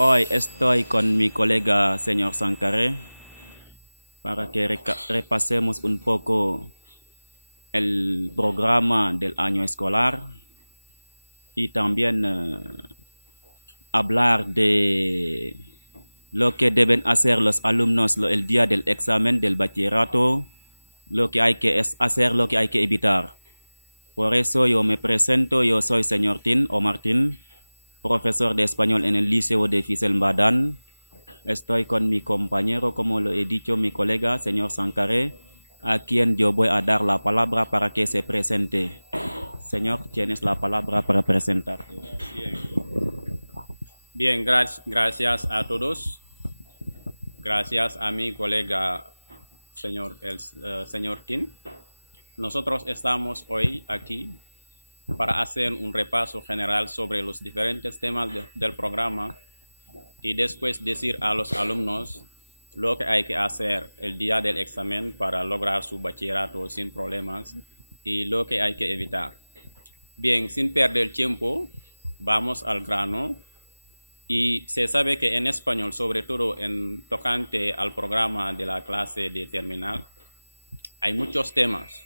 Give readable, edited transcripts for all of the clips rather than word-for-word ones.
Hoy estoy con mi colega señor Sankaré para que repasemos un poco el programa del año escolar y también hablar de lo que deben hacer los alumnos el día del examen del bachillerato, lo que hay que hacer, lo que hay que evitar. Por eso yo me presento, yo soy señor Tin o Martín, profesor de español en el Liceo de Fiselmbadan. Estoy con mi compañero, como lo he dicho, mi colega, señor Sankaré, a quien yo voy a dar la palabra para que se presente. Señor, tienes la palabra para presentarte. Bien, bien, gracias a todos. Gracias a mi colega señor Tin. Nosotros estamos hoy aquí para hacer un repaso general sobre los diferentes temas del programa y después decir a los alumnos lo que hay que hacer el día del examen para lograr su bachillerato sin problemas y lo que hay que evitar. Bien, sin perder tiempo, vamos al grano. Y se sabe que en español, sobre todo en tocante al programa de la clase de terminal, hay muchos temas.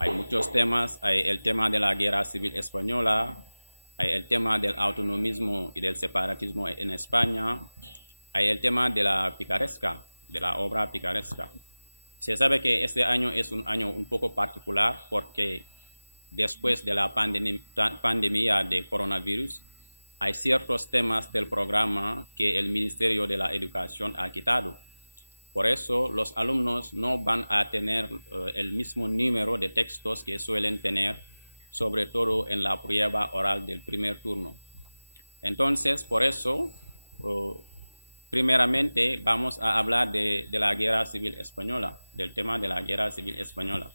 Hay muchos temas. Hay el tema de la guerra civil española, hay el tema del autonomismo y del separatismo en España, hay el tema de la picaresca, de la obra picaresca. Se sabe que este año es un año un poco particular porque después de la pandemia de coronavirus, hay ciertos temas del programa que el Ministerio de la Educación ha quitado. Por eso los alumnos no van a tener el mismo número de textos que suelen tener, sobre todo en la prueba oral del primer turno. Entonces, por eso, primeramente vamos a hablar de la Guerra Civil Española, del tema de la Guerra Civil Española.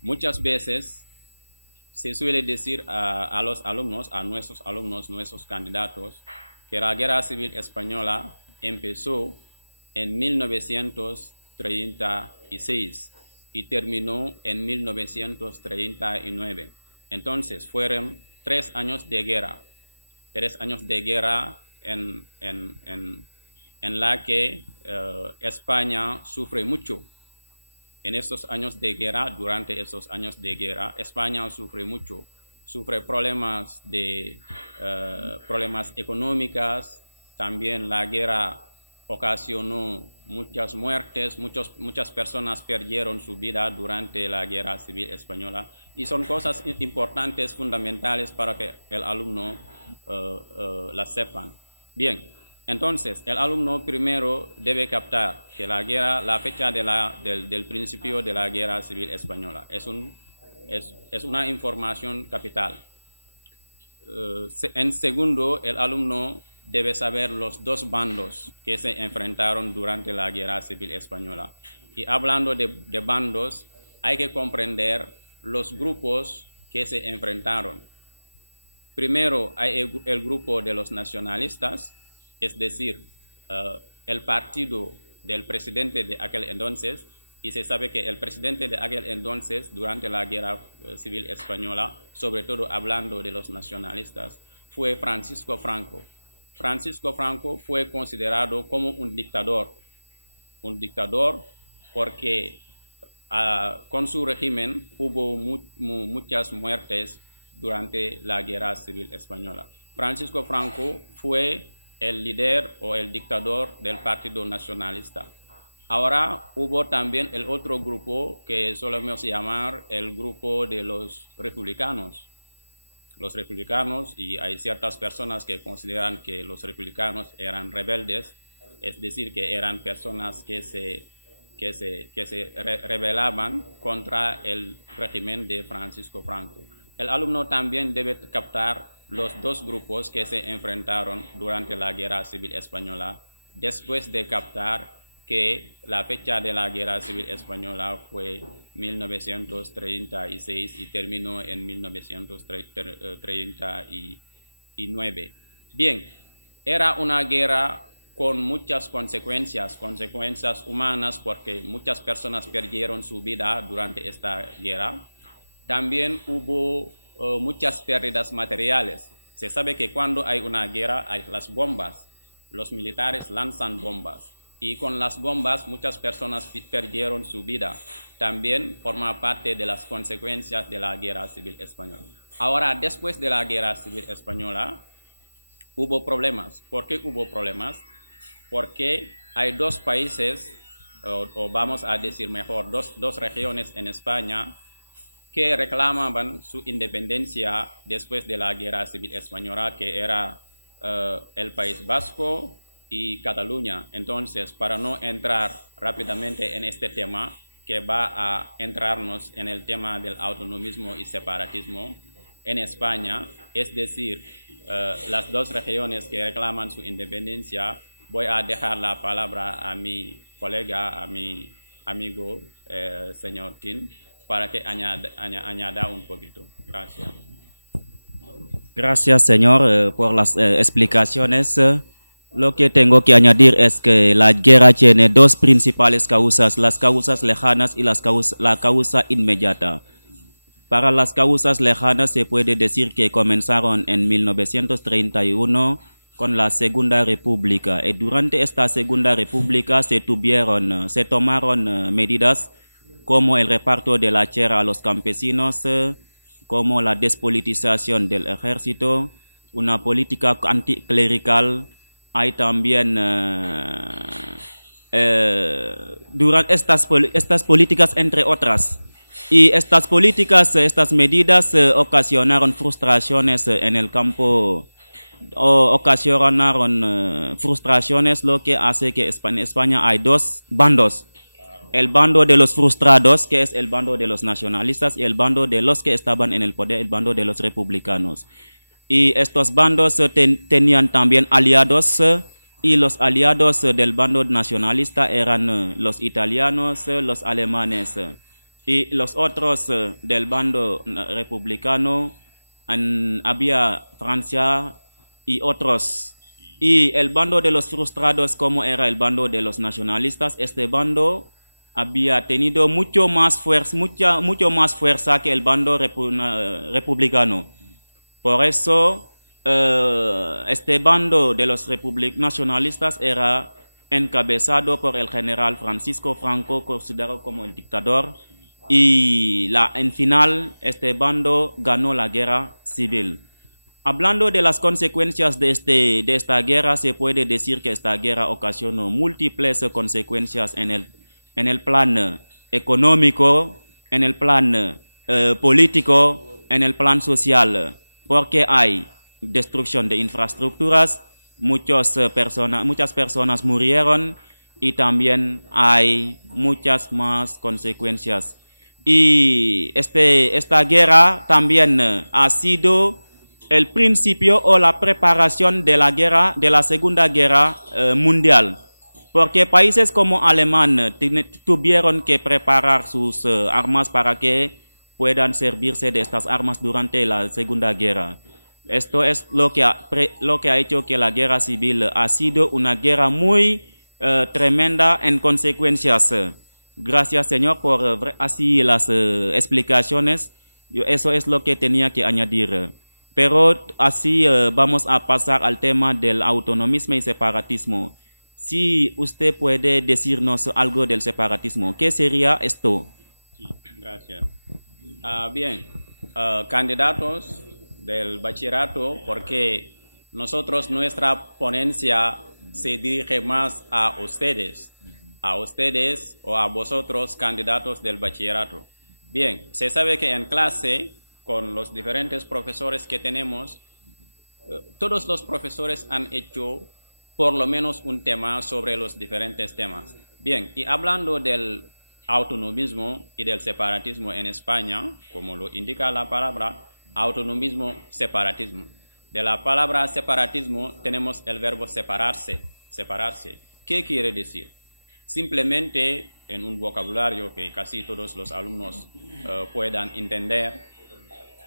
Muchas veces se suele decir a los alumnos, a nuestros alumnos, nuestros candidatos, que la Guerra Civil Española empezó en 1936 y terminó en 1939. Entonces fueron 3 años de guerra, 3 años de guerra en la que España sufre mucho. En estos años de guerra, durante estos años de guerra, España sufre mucho, sufre problemas problemas económicos, también la guerra ocasionó muchas muertes, muchas personas perdieron su vida durante la Guerra Civil Española y son cosas importantes, fundamentales para que el alumno las sepan. Bien, entonces, el alumno primero debe captar que la fecha del principio de la Guerra Civil Española es una información capital. En segundo, el alumno debe saber los dos bandos que se enfrentaron durante la Guerra Civil Española. Y hablando de bandos, hay que comprender los grupos que se enfrentaron. Primero hay el grupo de los nacionalistas, es decir, el partido del presidente de aquel entonces, y se sabe que el presidente de aquel entonces, durante la Guerra Civil Española, sobre todo hablando de los nacionalistas, fue Francisco Franco. Francisco Franco fue considerado como un dictador porque con su régimen hubo muchas muertes durante la Guerra Civil Española. Francisco Franco fue el líder o el dictador del Partido Nacionalista. Ahora hubo también el otro grupo que solemos llamar el grupo de los republicanos. Los republicanos, y hay ciertas personas que consideran que los republicanos eran rebeldes, es decir, que eran personas que se rebelaban contra el régimen de Francisco Franco. El alumno también debe captar los dos grupos que se enfrentaron durante la Guerra Civil Española, después de captar que la fecha de la Guerra Civil Española fue 1936 y terminó en 1939. Bien, era una guerra con muchas consecuencias humanas, porque muchas personas perdieron su vida durante esta guerra. También hubo muchas pérdidas materiales. Se sabe que cuando hay una guerra hay las bombas. Los militares lanzan bombas. Y con las bombas muchas personas perdieron su vida. También forma parte de las consecuencias de la Guerra Civil Española. Ahora, después de la Guerra Civil Española, hubo problemas. ¿Por qué hubo problemas? Porque hay dos países, o vamos a decir mejor, dos regiones en España que reclamaban su independencia después de la Guerra Civil Española, que era el País Vasco y Cataluña. Entonces, para no entrar rápidamente en este tema, que va a entrarnos en el tema del autonomismo y separatismo en España, es decir, las dos regiones que reclaman su independencia, voy a dejar la palabra a mi colega, a mi amigo, señor Tin, para que añada un poquito. Gracias. Gracias, señor, por las explicaciones. Lo que tengo que añadir es que la guerra tiene dos principales causas, las causas lejanas y la causa inmediata. Para las causas lejanas se puede decir que comenzaron en 1931 con la Segunda República, y durante esta Segunda República se tomaron medidas como el reparto de la tierra a los campesinos, como la despolitización del ejército, una política anticlerical. Hay también durante estas políticas, entre otras. Y estas políticas, estas medidas ocasionaron frustraciones en el campo, frustraciones, lo que hace que en España hay dos bandos. El bando de los frustrados, que es el bando de los nacionalistas, y el bando de los que estaban en el poder, el bando de los republicanos. Y estos bandos tenían también aliados, y los aliados del bando nacionalista eran los italianos, los alemanes, y los otros del bando republicano, había Francia y otros. Y el bando de los frustrados, como era el bando de los nacionalistas, este bando había tenido mucho más fuerza que el bando republicano. Por eso, este bando de los nacionalistas era encabezado por el general Francisco Franco, considerado como el dictador, y en final este bando ganó la guerra civil. Hablando de las consecuencias de esta guerra, se puede decir que esta guerra ocasionó múltiples consecuencias en el plan económico, en el plan político, en el plan social, porque hay destrucción de infraestructuras, muchas personas murieron, y también hay muchas más consecuencias. Y esta guerra también ha sido el principio o la preparación de la Segunda Guerra Mundial, porque países como Alemania tuvieron que preparar sus armas para que puedan servirse de estas armas durante la Segunda Guerra. Esto es lo que ha hecho que la guerra civil ha sido una guerra muy tremenda en consecuencias. Gracias, señor, por así las explicaciones. Eso es lo que tenía que añadir. Pero así vamos a pasar al tema del autonomismo y separatismo. Si usted puede decirnos algo del separatismo, ¿qué sería esto? Sí, gracias. Bien, candidatos del bachillerato, porque nuestra ponencia se dirige más a ustedes o a vosotros, candidatos del bachillerato. Bien, se sabe que en clase, con los diferentes profesores que tenemos, todos los profesores han hecho por lo menos un tema sobre los diferentes temas. Bien, y hablando del autonomismo y del separatismo en España, como lo indica la palabra, autonomismo, separatismo. De la palabra separatismo tenemos el verbo separarse. ¿Qué quiere decir? Simplemente, en un vocabulario que casi todos los alumnos puedan entender,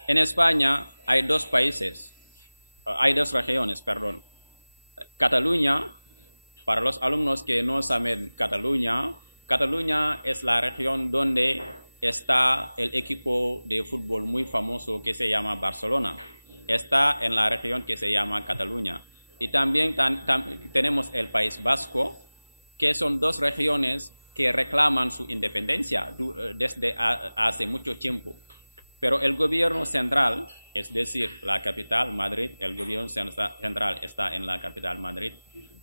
en España hay dos regiones, perdón. Cataluña, para los alumnos que no saben Cataluña es la región donde está el equipo de fútbol muy famoso que se llama Barcelona. está en la región que se llama Cataluña. Y también tenemos el País Vasco, que son dos regiones que reclaman su independencia desde hace mucho tiempo. Pero el gobierno central, es decir, la capital, Madrid, el gobierno central está en la capital, Madrid,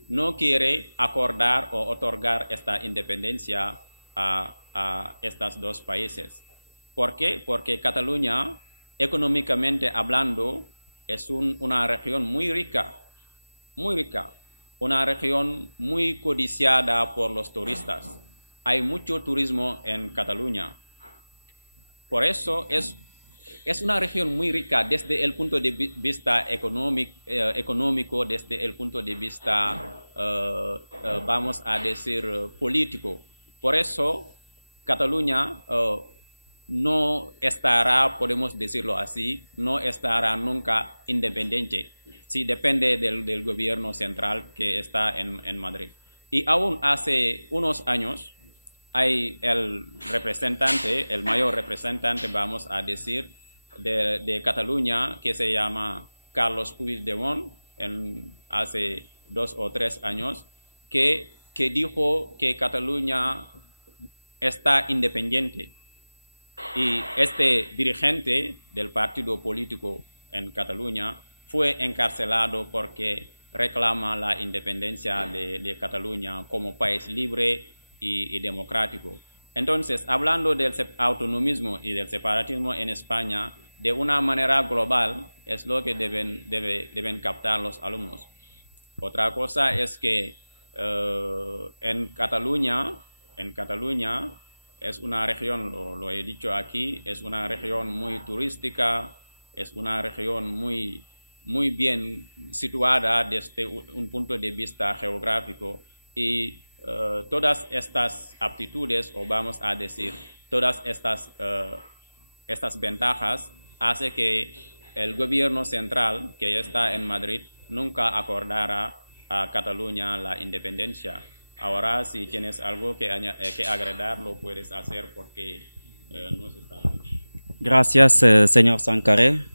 no quiere acordar o otorgar esta independencia a estos dos países. ¿Por qué? Porque Cataluña, económicamente hablando, es una región muy rica, una región muy codiciada por los turistas. Hay mucho turismo en Cataluña. Por eso es una región muy rica desde el punto de vista económico, desde el punto de vista, vamos a decir, político. Por eso, Cataluña no estará, podemos decirlo así, no estará nunca independiente. Sí, depende del gobierno central que está en Madrid. Y aún hace unos años, hay el mayor representante, vamos a decir, de Cataluña, que se llama Carles Puigdemont, hace 2 o 3 años, que dijo que Cataluña está independiente. Y este dirigente del partido político en Cataluña fue encarcelado porque reclama la independencia de Cataluña como país libre y democrático. Entonces, hablando del autonomismo y del separatismo en España, de una manera global, es lo que deben captar los alumnos. Otra cosa es que en Cataluña es una región, lo he dicho aquí, es una región muy turística, es una región muy bien situada desde un punto de vista geográfico, y todas estas aptitudes, o vamos a decir, todas estas ventajas hace que el gobierno central que está en Madrid nunca acordara a Cataluña la independencia. Ahora, si tienes algo que agregar, lo puedes hacer porque no se está. Gracias, señor Sankare.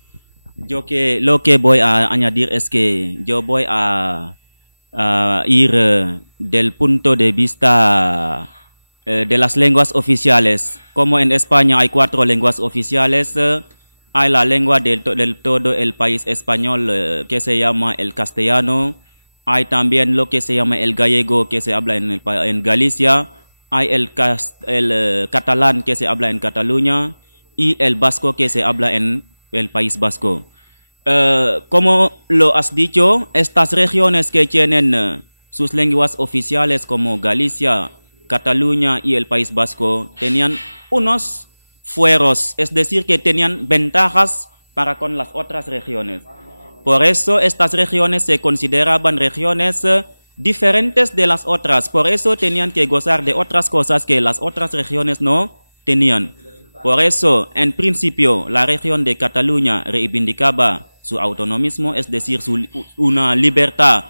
Lo que voy a añadir es que yo voy a ir del punto de vista de las lenguas oficiales. Como en España hay 4 lenguas oficiales, hay la lengua del todo el país español, que se llama el castellano. Hay también lo que se llama el gallego, que se habla en Galicia. Hay el catalán, que se habla en Cataluña. Y el vasco, que se habla en el País Vasco. Como lo has dicho, estas regiones que tienen sus lenguas oficiales como Galicia, Cataluña y el País Vasco tenían unos fueros, es decir, que tenían ventajas para con las otras regiones. Por eso estas regiones se consideraban regiones diferentes de las otras. Por eso tenían que gozar de otras cosas que las otras regiones no tenían. Por eso, en principio, la región de Cataluña reivindicaba su autonomismo, es decir, una libertad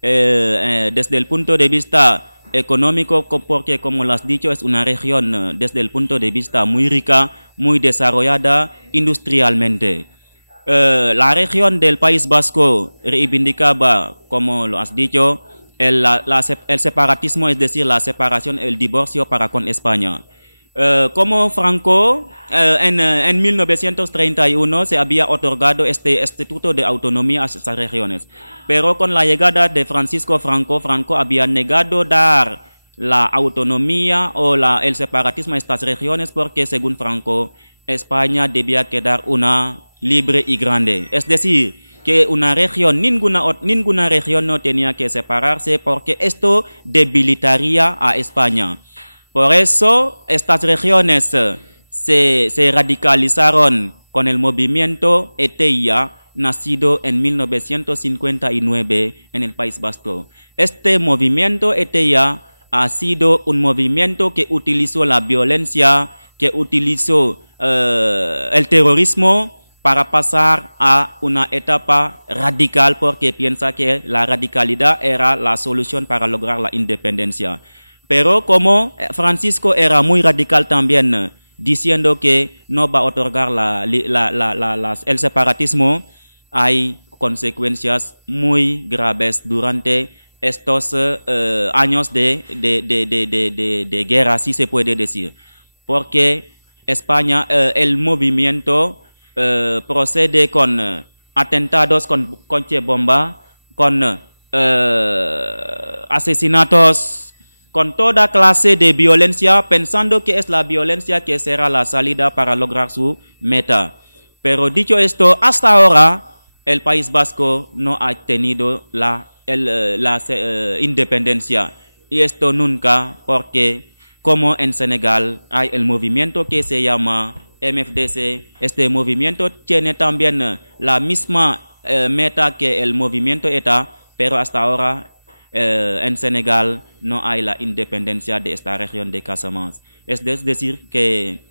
desde el punto de vista económico, porque, como lo has dicho, es una región desde el punto de vista muy rica, muy desarrollada industrialmente. La región del País Vasco reivindicaba, como lo has dicho, el separatismo, es decir, la separación, el divorcio para con España. Como Franco, en 1931 se había otorgado este estatuto de autonomía a esas regiones. Pero con la llegada de Francisco Franco, Franco había negado dar la autonomía o el separatismo a estas regiones porque, según Franco, España debía quedar una libre y grande. Es decir, que una región, ninguna región no tenía que separarse porque esto debilitaría a España. Por eso, estas regiones se radicalizaron con el movimiento ETEIA, nacido en 1959 en el País Vasco. Este movimiento ETEIA ha sido un movimiento que utilizó la violencia, que utilizó el terrorismo para pasar a una etapa radical, porque piensa que la radicalidad era la solución para lograr la independencia. Pero como Francisco era muy radical también, diciendo que no va a otorgar el separatismo, hay consecuencias muy graves durante estos años de guerra, si se puede decir. Porque España, el movimiento procede con atentados con coche bomba, con asesinatos, con toda clase de violencia, pensando que es la violencia que será la salida para lograr su meta. Pero dicho esto, hasta ahora el País Vasco no ha tenido la independencia. Y esto nunca, porque como en Senegal hay el movimiento que se llama MFDC, este movimiento tiene también la misma meta que el movimiento ETA, pero hasta ahora en Senegal no hay la independencia de esta región de Casamance. Es decir que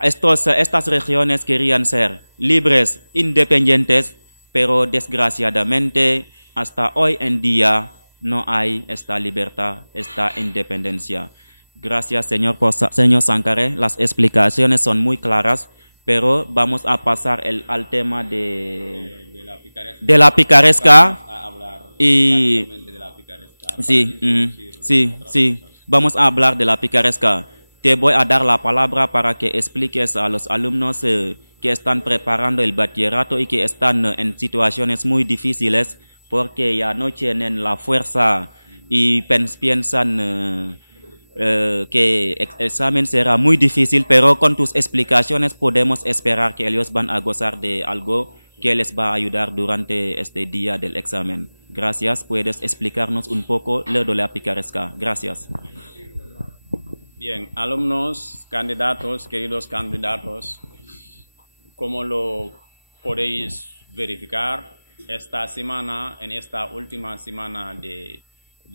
estas regiones querían ser libres, independientes, pero desgraciadamente hasta hoy en día no hay esta libertad, esta independencia. Gracias, señor Sankare. Las explicaciones son muy claras, pero vamos a pasar al tema de la picaresca. A hablar Y de la picaresca. sí, vamos a hablar de la picaresca. Te voy a dar la palabra para que expliques a los alumnos que están preparando el bachillerato y que están en situaciones muy difíciles porque ya no tienen la fuerza y piensan que el examen será muy difícil, pero con tus explicaciones podemos esperar que ellos van a gozar de algo que les va a ayudar durante este día del examen. Gracias. ¿Puedes explicarnos un poco lo de la picaresca? Gracias. Bien, alumnos, candidatos, queridos candidatos, como lo podéis verificar, esta semana, en esta última semana de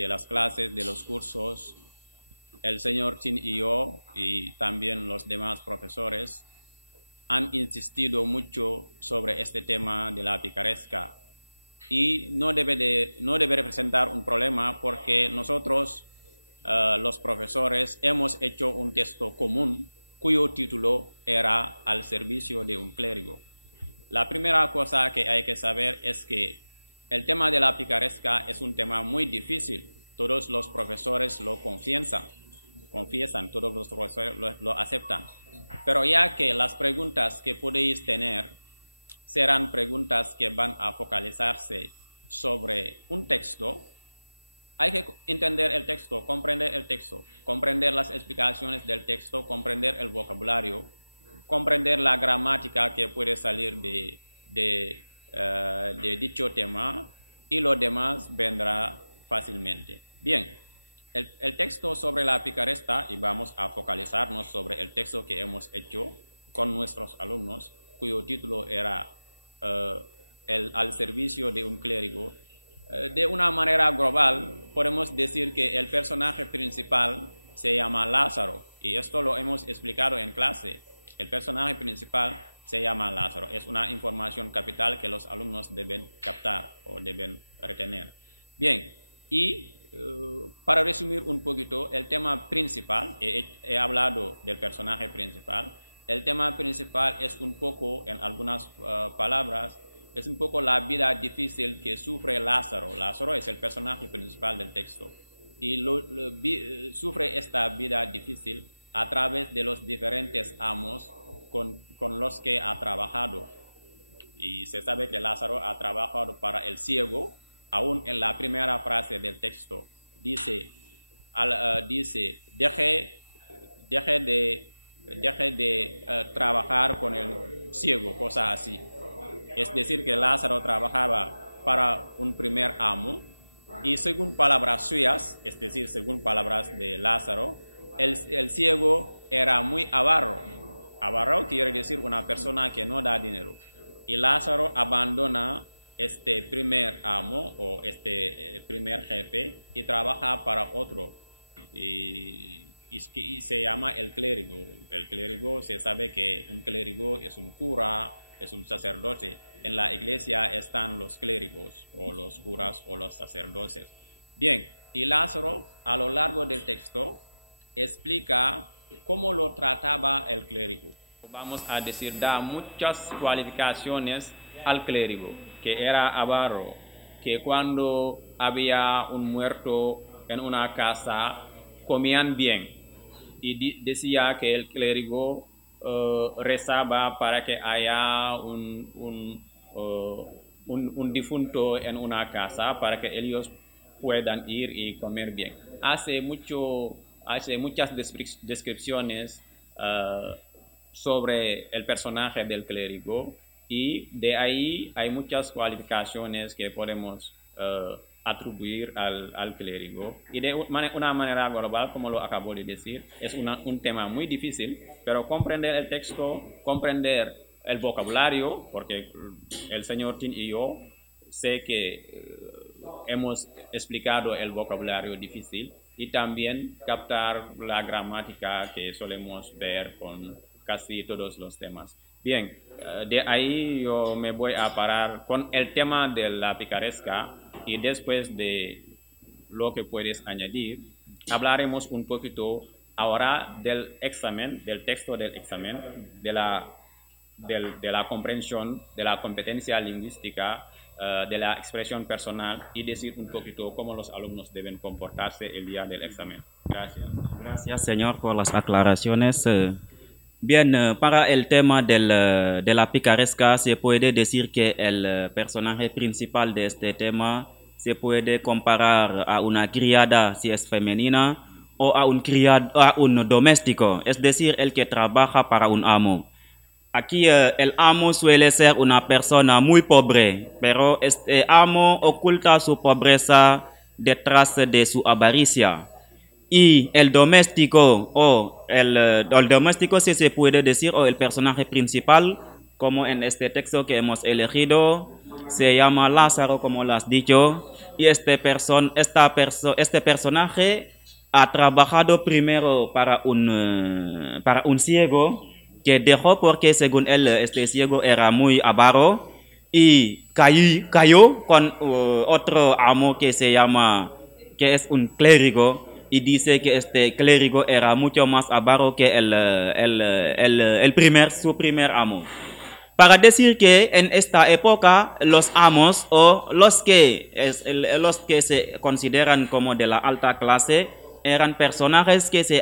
las clases, de los cursos, el señor Tin y yo, y también los demás profesores, han insistido mucho sobre este tema de la picaresca. Y no debe representar un problema porque nosotros, los profesores, hemos hecho un texto común cuyo título era Al servicio de un clérigo. La primera cosa que hay que saber es que el tema de la picaresca es un tema muy difícil. Todos los profesores lo confiesan, todos los profesores lo aceptan. Pero ya que las preguntas que podéis tener serán preguntas que van a focalizarse sobre un texto, hay que entender el texto, comprender las explicaciones del texto, comprender el vocabulario, comprender la gramática que puede salir de dicho tema, y lo demás vendrá fácilmente. Bien, el texto sobre la picaresca, y vamos a focalizarnos sobre el texto que hemos hecho con nuestros alumnos, cuyo título era Al servicio de un clérigo. De una manera global, podemos decir que el personaje principal se llama Lázaro, y esto lo hemos explicado en clase. El personaje principal se llama Lázaro. Es una información capital que los alumnos deben captar o deben retener. Bien, y para resumir un poquito, el tema principal, he hablado del personaje principal. El tema principal es un poco, en algunas palabras, es un poco la vida difícil que sufre Lázaro. Lázaro es el personaje principal del texto y sufre esta vida difícil a través de los diferentes amos con los que ha trabajado. Y se sabe que Lázaro ha trabajado para el ciego. Aún en la primera frase del texto dice deje de trabajar con el ciego, cosas así. Es decir, que Lázaro trabajaba para un primer amo y según palabras suyas, es decir, según palabras de Lázaro, el ciego era muy avaro. Avaro quiere decir una persona que no da dinero. Y Lázaro abandona este primer amo o este primer jefe y trabaja para otro. Y se llama el clérigo. El clérigo, se sabe que un clérigo es un cura, es un sacerdote. En la iglesia están los clérigos o los curas o los sacerdotes. Bien, y Lázaro a lo largo del texto explica cómo lo trataba el clérigo. Vamos a decir, da muchas cualificaciones al clérigo, que era avaro, que cuando había un muerto en una casa, comían bien. Y decía que el clérigo rezaba para que haya un difunto en una casa, para que ellos puedan ir y comer bien. Hace muchas descripciones sobre el personaje del clérigo, y de ahí hay muchas cualificaciones que podemos atribuir al clérigo. Y de una manera global, como lo acabo de decir, es un tema muy difícil, pero comprender el texto, comprender el vocabulario, porque el señor Tin y yo sé que hemos explicado el vocabulario difícil, y también captar la gramática que solemos ver con casi todos los temas. Bien, de ahí yo me voy a parar con el tema de la picaresca, y después de lo que puedes añadir, hablaremos un poquito ahora del examen, del texto del examen, de la comprensión, de la competencia lingüística, de la expresión personal, y decir un poquito cómo los alumnos deben comportarse el día del examen. Gracias. Gracias, señor, por las aclaraciones. Bien, para el tema de la picaresca, se puede decir que el personaje principal de este tema se puede comparar a una criada si es femenina, o a un doméstico, es decir, el que trabaja para un amo. Aquí el amo suele ser una persona muy pobre, pero este amo oculta su pobreza detrás de su avaricia. Y el doméstico, el doméstico, si se puede decir, o el personaje principal, como en este texto que hemos elegido, se llama Lázaro, como lo has dicho. Y este personaje ha trabajado primero para un ciego, que dejó porque según él este ciego era muy avaro, y cayó con otro amo que es un clérigo, y dice que este clérigo era mucho más avaro que su primer amo. Para decir que en esta época los amos, o los que se consideran como de la alta clase, eran personajes que se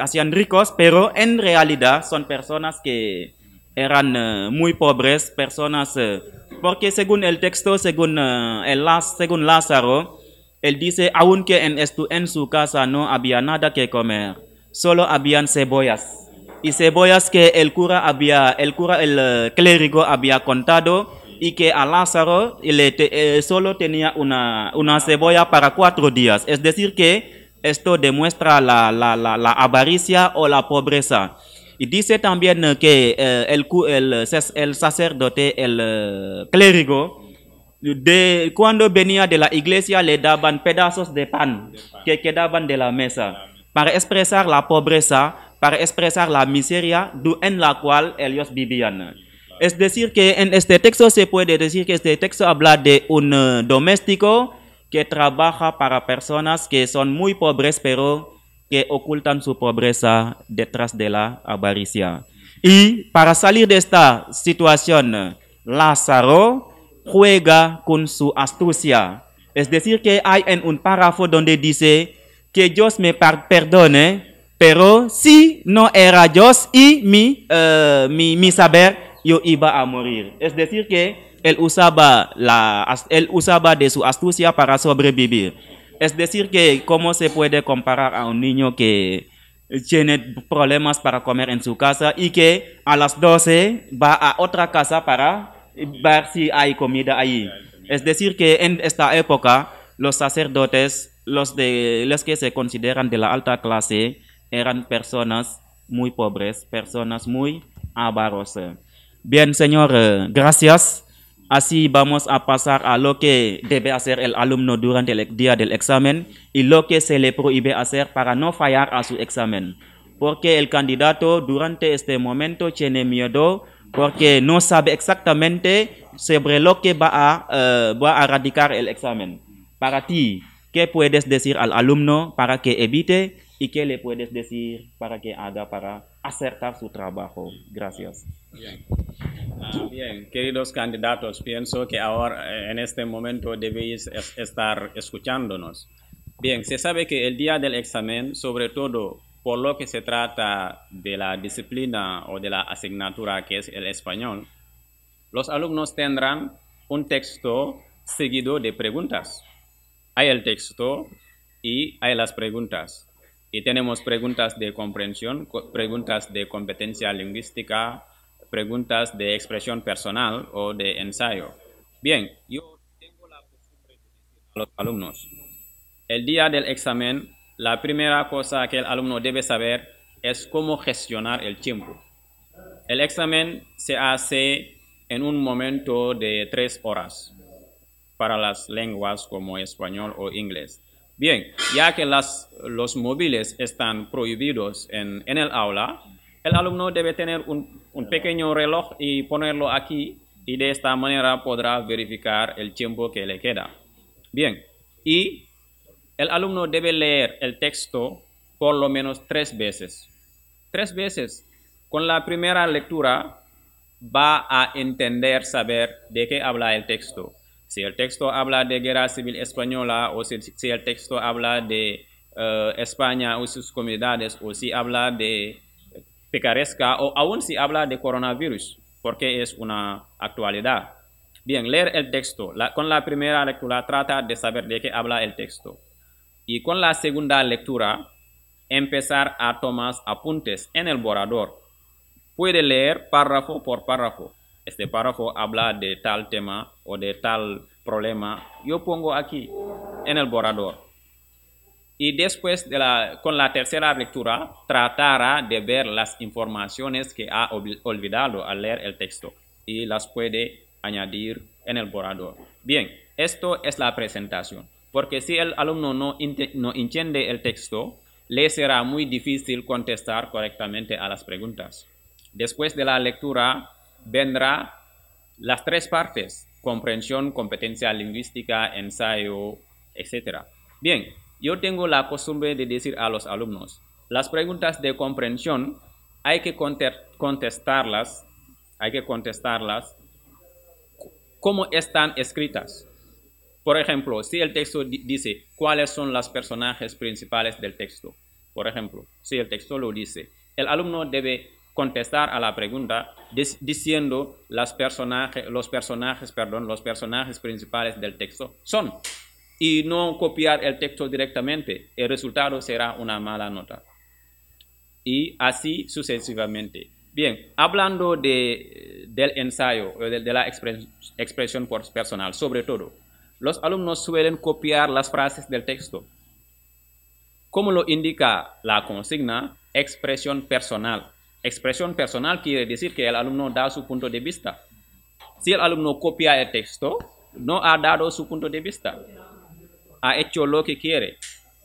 hacían ricos, pero en realidad son personas que eran muy pobres, personas, porque según el texto, según Lázaro, él dice, aunque en su casa no había nada que comer, solo habían cebollas. Y cebollas que el clérigo había contado, y que a Lázaro solo tenía una cebolla para 4 días. Es decir que esto demuestra la avaricia o la pobreza. Y dice también que el sacerdote, el clérigo, cuando venía de la iglesia le daban pedazos de pan que quedaban de la mesa para expresar la pobreza, para expresar la miseria en la cual ellos vivían. Es decir que en este texto se puede decir que este texto habla de un doméstico que trabaja para personas que son muy pobres, pero que ocultan su pobreza detrás de la avaricia. Y para salir de esta situación, Lázaro juega con su astucia. Es decir que hay en un párrafo donde dice que Dios me perdone, pero si no era Dios y mi saber, yo iba a morir. Es decir que él usaba de su astucia para sobrevivir. Es decir que cómo se puede comparar a un niño que tiene problemas para comer en su casa y que a las 12 va a otra casa para ver si hay comida ahí. Es decir que en esta época los sacerdotes, los que se consideran de la alta clase, eran personas muy pobres, personas muy avarosas. Bien, señor, gracias. Así vamos a pasar a lo que debe hacer el alumno durante el día del examen y lo que se le prohíbe hacer para no fallar a su examen. Porque el candidato durante este momento tiene miedo porque no sabe exactamente sobre lo que va a radicar el examen. Para ti, ¿qué puedes decir al alumno para que evite ¿Y qué le puedes decir para que haga para acertar su trabajo? Gracias. Bien. Bien, queridos candidatos, pienso que ahora en este momento debéis estar escuchándonos. Bien, se sabe que el día del examen, sobre todo por lo que se trata de la disciplina o de la asignatura que es el español, los alumnos tendrán un texto seguido de preguntas. Hay el texto y hay las preguntas. Y tenemos preguntas de comprensión, preguntas de competencia lingüística, preguntas de expresión personal o de ensayo. Bien, yo tengo la costumbre de decir a los alumnos, el día del examen, la primera cosa que el alumno debe saber es cómo gestionar el tiempo. El examen se hace en un momento de 3 horas para las lenguas como español o inglés. Bien, ya que los móviles están prohibidos en el aula, el alumno debe tener un pequeño reloj y ponerlo aquí y de esta manera podrá verificar el tiempo que le queda. Bien, y el alumno debe leer el texto por lo menos 3 veces. 3 veces. Con la primera lectura va a entender, saber de qué habla el texto. Si el texto habla de guerra civil española o si el texto habla de España o sus comunidades o si habla de picaresca o aún si habla de coronavirus, porque es una actualidad. Bien, leer el texto. Con la primera lectura trata de saber de qué habla el texto. Y con la segunda lectura, empezar a tomar apuntes en el borrador. Puede leer párrafo por párrafo. Este párrafo habla de tal tema o de tal problema. Yo pongo aquí en el borrador. Y después con la tercera lectura, tratará de ver las informaciones que ha olvidado al leer el texto y las puede añadir en el borrador. Bien, esto es la presentación, porque si el alumno no entiende el texto, le será muy difícil contestar correctamente a las preguntas. Después de la lectura, vendrá las 3 partes: comprensión, competencia lingüística, ensayo, etc. Bien, yo tengo la costumbre de decir a los alumnos, las preguntas de comprensión hay que contestarlas como están escritas. Por ejemplo, si el texto dice cuáles son los personajes principales del texto, por ejemplo, si el texto lo dice, el alumno debe contestar a la pregunta diciendo los personajes principales del texto son, y no copiar el texto directamente. El resultado será una mala nota. Y así sucesivamente. Bien, hablando del ensayo, de la expresión personal, sobre todo, los alumnos suelen copiar las frases del texto. Como lo indica la consigna, expresión personal. Expresión personal quiere decir que el alumno da su punto de vista. Si el alumno copia el texto, no ha dado su punto de vista. Ha hecho lo que quiere.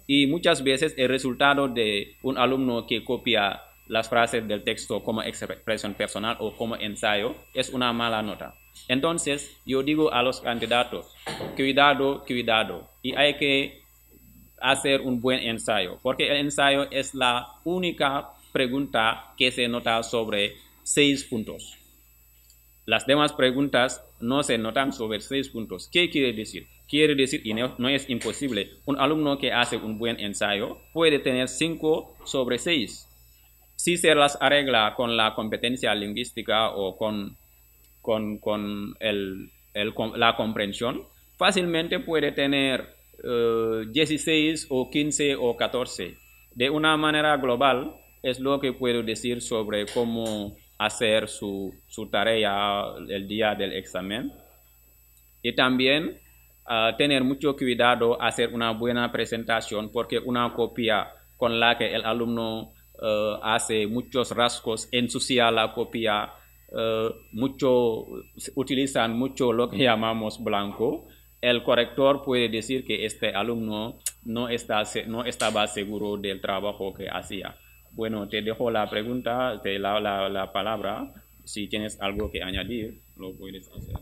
Y muchas veces el resultado de un alumno que copia las frases del texto como expresión personal o como ensayo es una mala nota. Entonces, yo digo a los candidatos, cuidado, cuidado. Y hay que hacer un buen ensayo, porque el ensayo es la única pregunta que se nota sobre 6 puntos. Las demás preguntas no se notan sobre 6 puntos. ¿Qué quiere decir? Quiere decir, y no es imposible, un alumno que hace un buen ensayo puede tener 5 sobre 6. Si se las arregla con la competencia lingüística o con la comprensión, fácilmente puede tener 16 o 15 o 14. De una manera global, es lo que puedo decir sobre cómo hacer su tarea el día del examen. Y también tener mucho cuidado, hacer una buena presentación, porque una copia con la que el alumno hace muchos rasgos, ensucia la copia, utilizan mucho lo que llamamos blanco. El corrector puede decir que este alumno no estaba seguro del trabajo que hacía. Bueno, te dejo la pregunta, la palabra. Si tienes algo que añadir, lo puedes hacer.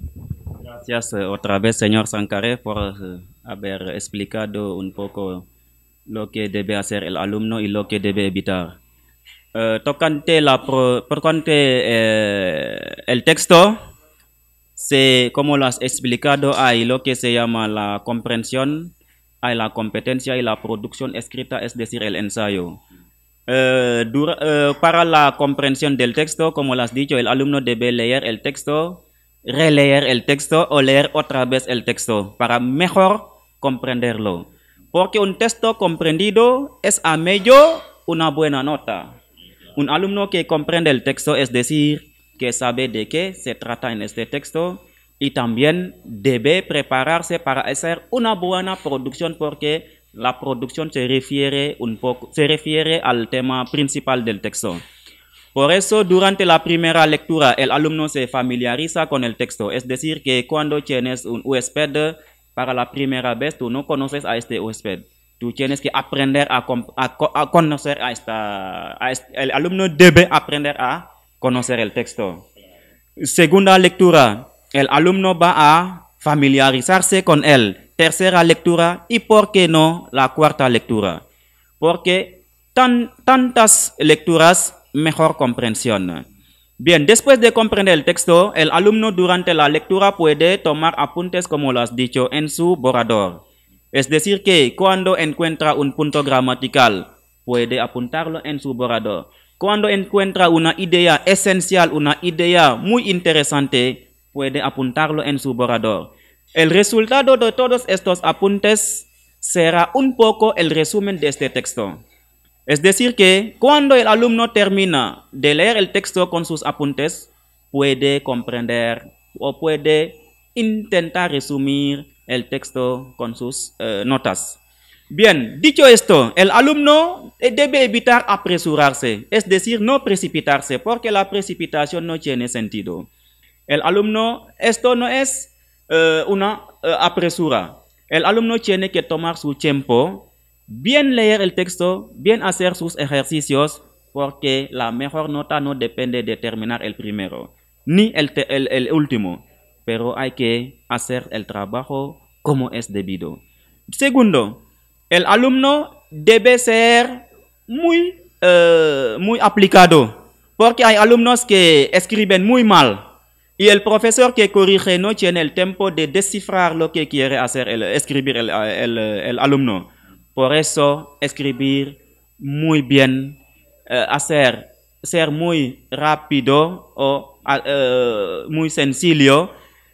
Gracias otra vez, señor Sankare, por haber explicado un poco lo que debe hacer el alumno y lo que debe evitar. Tocante el texto, como lo has explicado, hay lo que se llama la comprensión, hay la competencia y la producción escrita, es decir, el ensayo. Para la comprensión del texto, como lo has dicho, el alumno debe leer el texto, releer el texto o leer otra vez el texto para mejor comprenderlo. Porque un texto comprendido es a medio una buena nota. Un alumno que comprende el texto, es decir, que sabe de qué se trata en este texto, y también debe prepararse para hacer una buena producción, porque la producción se refiere al tema principal del texto. Por eso, durante la primera lectura, el alumno se familiariza con el texto. Es decir, que cuando tienes un huésped, para la primera vez tú no conoces a este huésped. Tú tienes que aprender a conocer el alumno debe aprender a conocer el texto. Segunda lectura, el alumno va a familiarizarse con él. Tercera lectura y, ¿por qué no, la cuarta lectura? Porque tantas lecturas, mejor comprensión. Bien, después de comprender el texto, el alumno durante la lectura puede tomar apuntes, como lo has dicho, en su borrador. Es decir, que cuando encuentra un punto gramatical, puede apuntarlo en su borrador. Cuando encuentra una idea esencial, una idea muy interesante, puede apuntarlo en su borrador. El resultado de todos estos apuntes será un poco el resumen de este texto. Es decir que cuando el alumno termina de leer el texto con sus apuntes, puede comprender o puede intentar resumir el texto con sus notas. Bien, dicho esto, el alumno debe evitar apresurarse, es decir, no precipitarse, porque la precipitación no tiene sentido. El alumno, esto no es una apresura. El alumno tiene que tomar su tiempo, bien leer el texto, bien hacer sus ejercicios, porque la mejor nota no depende de terminar el primero, ni el último, pero hay que hacer el trabajo como es debido. Segundo, el alumno debe ser muy aplicado, porque hay alumnos que escriben muy mal, y el profesor que corrige no tiene el tiempo de descifrar lo que quiere escribir el alumno. Por eso, escribir muy bien, ser muy rápido o muy sencillo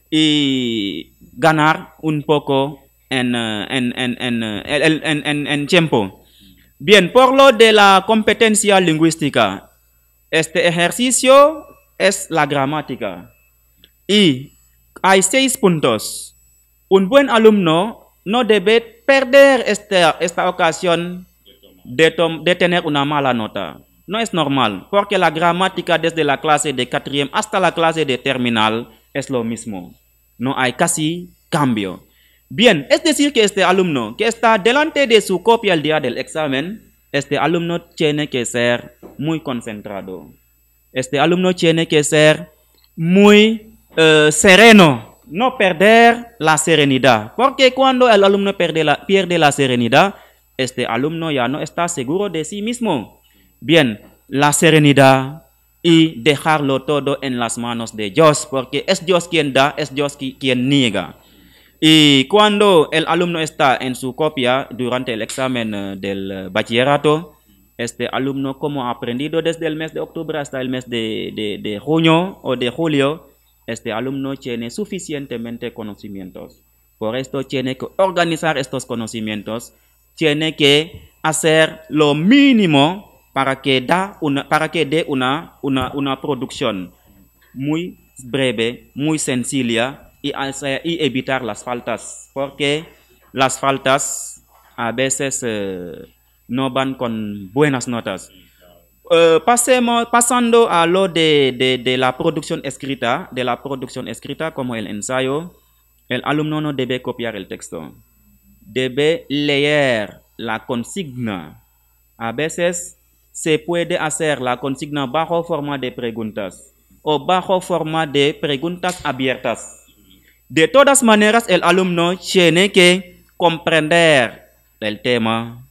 y ganar un poco en tiempo. Bien, por lo de la competencia lingüística, este ejercicio es la gramática. Y hay 6 puntos. Un buen alumno no debe perder esta ocasión de tener una mala nota. No es normal, porque la gramática desde la clase de 4º hasta la clase de terminal es lo mismo. No hay casi cambio. Bien, es decir que este alumno que está delante de su copia el día del examen, este alumno tiene que ser muy concentrado. Este alumno tiene que ser muy sereno, no perder la serenidad, porque cuando el alumno pierde la serenidad, este alumno ya no está seguro de sí mismo. Bien, la serenidad y dejarlo todo en las manos de Dios, porque es Dios quien da, es Dios quien niega. Y cuando el alumno está en su copia durante el examen del bachillerato, este alumno, como ha aprendido desde el mes de octubre hasta el mes de junio o de julio, este alumno tiene suficientemente conocimientos. Por esto tiene que organizar estos conocimientos, tiene que hacer lo mínimo para que dé una producción muy breve, muy sencilla y evitar las faltas, porque las faltas a veces no van con buenas notas. Pasando a lo de la producción escrita, como el ensayo, el alumno no debe copiar el texto, debe leer la consigna. A veces se puede hacer la consigna bajo forma de preguntas o bajo forma de preguntas abiertas. De todas maneras, el alumno tiene que comprender el tema,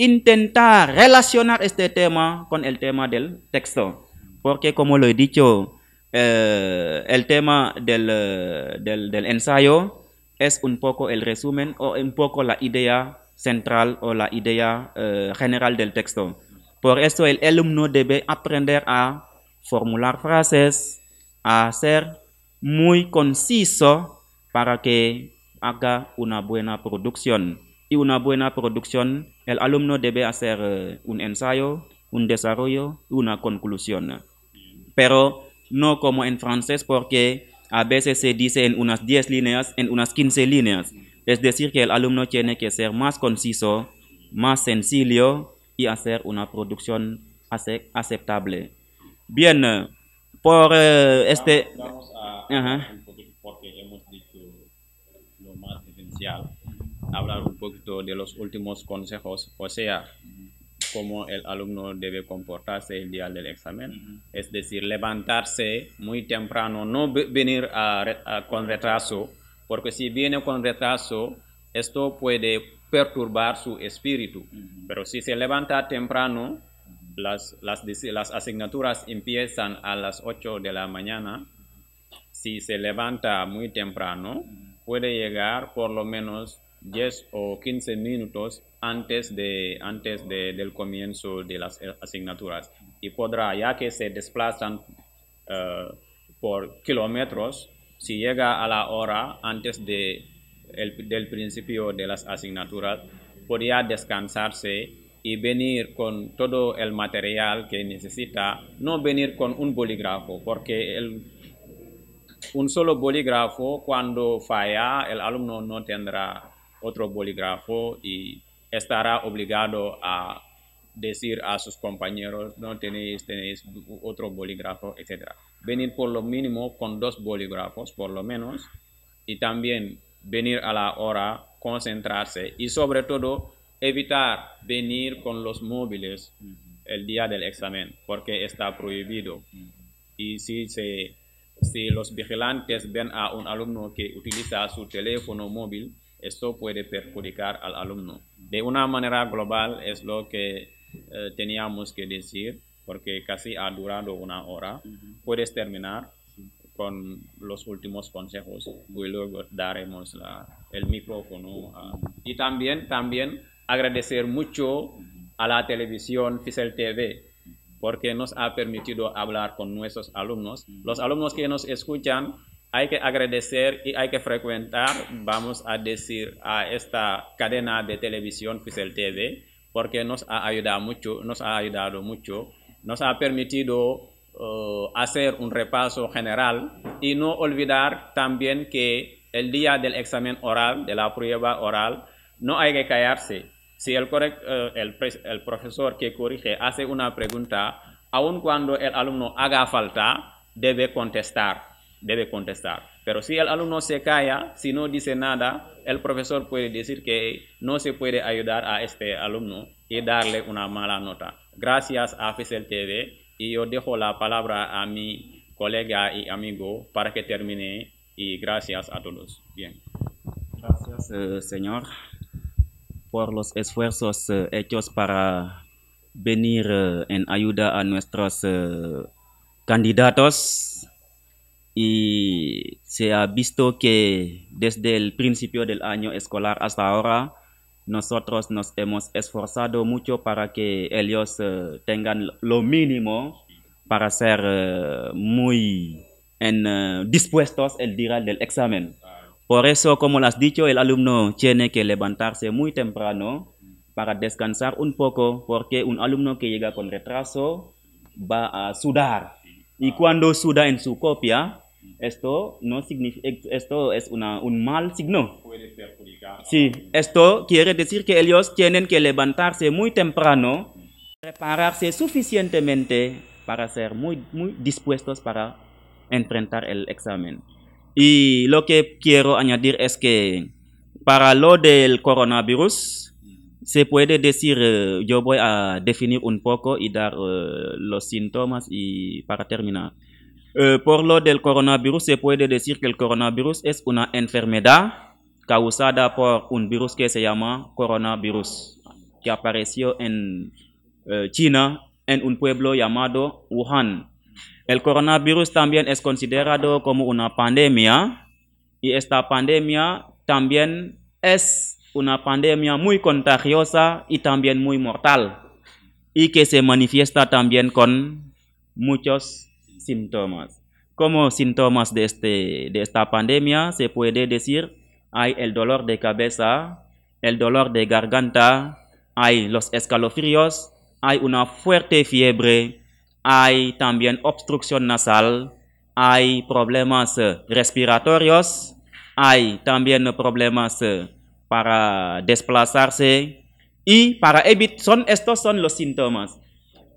intentar relacionar este tema con el tema del texto. Porque como lo he dicho, el tema del ensayo es un poco el resumen o un poco la idea central o la idea general del texto. Por eso el alumno debe aprender a formular frases, a ser muy conciso para que haga una buena producción. Y una buena producción, el alumno debe hacer un ensayo, un desarrollo, una conclusión. Pero no como en francés, porque a veces se dice en unas 10 líneas, en unas 15 líneas. Es decir, que el alumno tiene que ser más conciso, más sencillo y hacer una producción aceptable. Bien, por Vamos a hablar un poquito, porque hemos dicho lo más esencial, hablar un poquito de los últimos consejos, o sea, cómo el alumno debe comportarse el día del examen, es decir, levantarse muy temprano, no venir con retraso, porque si viene con retraso, esto puede perturbar su espíritu, pero si se levanta temprano, las asignaturas empiezan a las 8 de la mañana. Si se levanta muy temprano, puede llegar por lo menos 10 o 15 minutos antes del comienzo de las asignaturas. Y podrá, ya que se desplazan por kilómetros, si llega a la hora antes del principio de las asignaturas, podría descansarse y venir con todo el material que necesita, no venir con un bolígrafo, porque un solo bolígrafo, cuando falla, el alumno no tendrá otro bolígrafo y estará obligado a decir a sus compañeros, no tenéis otro bolígrafo, etc. Venir por lo mínimo con 2 bolígrafos, por lo menos, y también venir a la hora, concentrarse y sobre todo evitar venir con los móviles el día del examen, porque está prohibido. Y si los vigilantes ven a un alumno que utiliza su teléfono móvil, esto puede perjudicar al alumno. De una manera global es lo que teníamos que decir, porque casi ha durado 1 hora. Puedes terminar con los últimos consejos y luego daremos el micrófono. Y también agradecer mucho a la televisión FICEL TV, porque nos ha permitido hablar con nuestros alumnos. Los alumnos que nos escuchan, hay que agradecer y hay que frecuentar, vamos a decir, a esta cadena de televisión FICEL TV, porque nos ha ayudado mucho, nos ha permitido hacer un repaso general y no olvidar también que el día del examen oral, de la prueba oral, no hay que callarse. Si el profesor que corrige hace una pregunta, aun cuando el alumno haga falta, debe contestar. Pero si el alumno se calla, si no dice nada, el profesor puede decir que no se puede ayudar a este alumno y darle una mala nota. Gracias a FICEL TV, y yo dejo la palabra a mi colega y amigo para que termine, y gracias a todos. Bien. Gracias, señor, por los esfuerzos hechos para venir en ayuda a nuestros candidatos. Y se ha visto que desde el principio del año escolar hasta ahora, nosotros nos hemos esforzado mucho para que ellos tengan lo mínimo para ser muy dispuestos el día del examen. Por eso, como lo has dicho, el alumno tiene que levantarse muy temprano para descansar un poco, porque un alumno que llega con retraso va a sudar. Y cuando suda en su copia, esto no significa, esto es un mal signo. Puede perjudicar. Sí, esto quiere decir que ellos tienen que levantarse muy temprano, prepararse suficientemente para ser muy dispuestos para enfrentar el examen. Y lo que quiero añadir es que para lo del coronavirus, se puede decir, yo voy a definir un poco y dar los síntomas y para terminar. Por lo del coronavirus, se puede decir que el coronavirus es una enfermedad causada por un virus que se llama coronavirus. que apareció en China, en un pueblo llamado Wuhan. El coronavirus también es considerado como una pandemia y esta pandemia también es una pandemia muy contagiosa y también muy mortal y que se manifiesta también con muchos síntomas. Como síntomas de esta pandemia se puede decir hay el dolor de cabeza, el dolor de garganta, hay los escalofríos, hay una fuerte fiebre, hay también obstrucción nasal, hay problemas respiratorios, hay también problemas para desplazarse y para evitar, estos son los síntomas.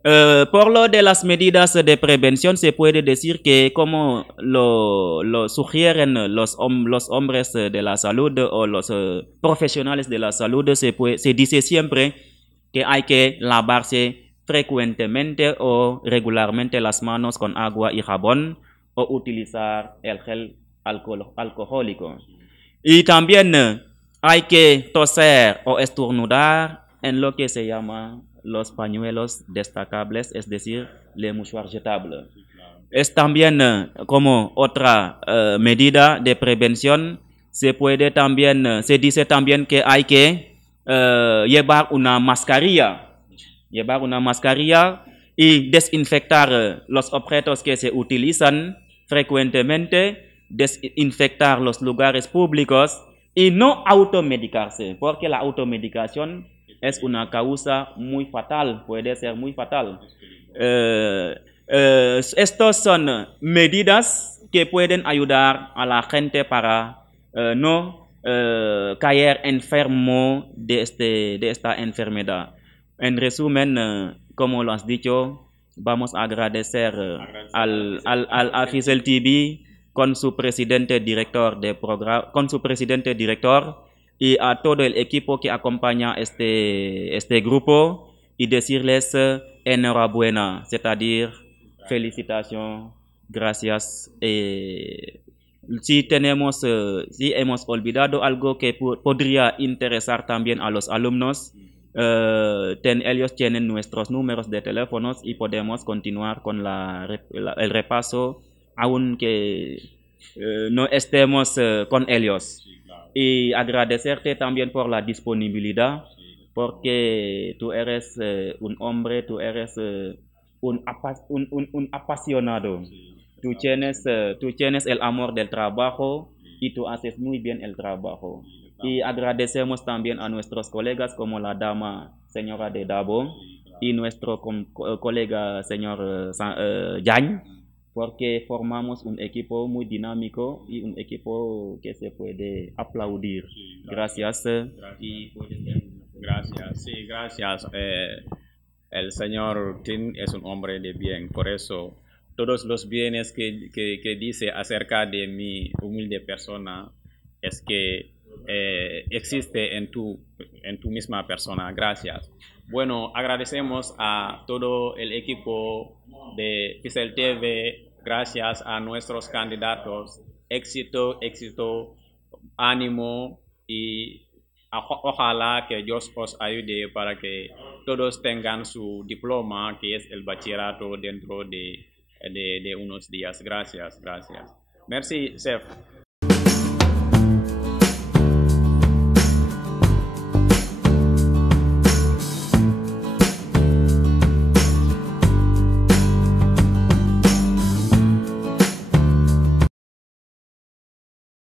Por lo de las medidas de prevención se puede decir que como lo sugieren los hombres de la salud o los profesionales de la salud, se dice siempre que hay que lavarse frecuentemente o regularmente las manos con agua y jabón o utilizar el gel alcohólico. Y también hay que toser o estornudar en lo que se llama los pañuelos destacables, es decir, les mouchoirs jetables. Es también como otra medida de prevención, se dice también que hay que llevar una mascarilla y desinfectar los objetos que se utilizan frecuentemente, desinfectar los lugares públicos y no automedicarse, porque la automedicación es una causa muy fatal, puede ser muy fatal. Estas son medidas que pueden ayudar a la gente para no caer enfermo de esta enfermedad. En resumen, como lo has dicho, vamos a agradecer al Fisel TV con su presidente director de programa, y a todo el equipo que acompaña este grupo y decirles enhorabuena, c'est-à-dire felicitaciones, gracias. Si hemos olvidado algo que podría interesar también a los alumnos, ellos tienen nuestros números de teléfonos y podemos continuar con el repaso aunque no estemos con ellos. Y agradecerte también por la disponibilidad, porque tú eres un hombre, tú eres un apasionado. Tú tienes el amor del trabajo y tú haces muy bien el trabajo. Y agradecemos también a nuestros colegas como la dama señora de Dabo y nuestro colega señor Yang, porque formamos un equipo muy dinámico y un equipo que se puede aplaudir. Gracias. Gracias. Sí, gracias. El señor Tin es un hombre de bien, por eso todos los bienes que dice acerca de mi humilde persona es que existe en tu misma persona. Gracias. Bueno, agradecemos a todo el equipo de Fisel TV, gracias a nuestros candidatos. Éxito, ánimo y ojalá que Dios os ayude para que todos tengan su diploma, que es el bachillerato, dentro de unos días. Gracias. Merci, chef.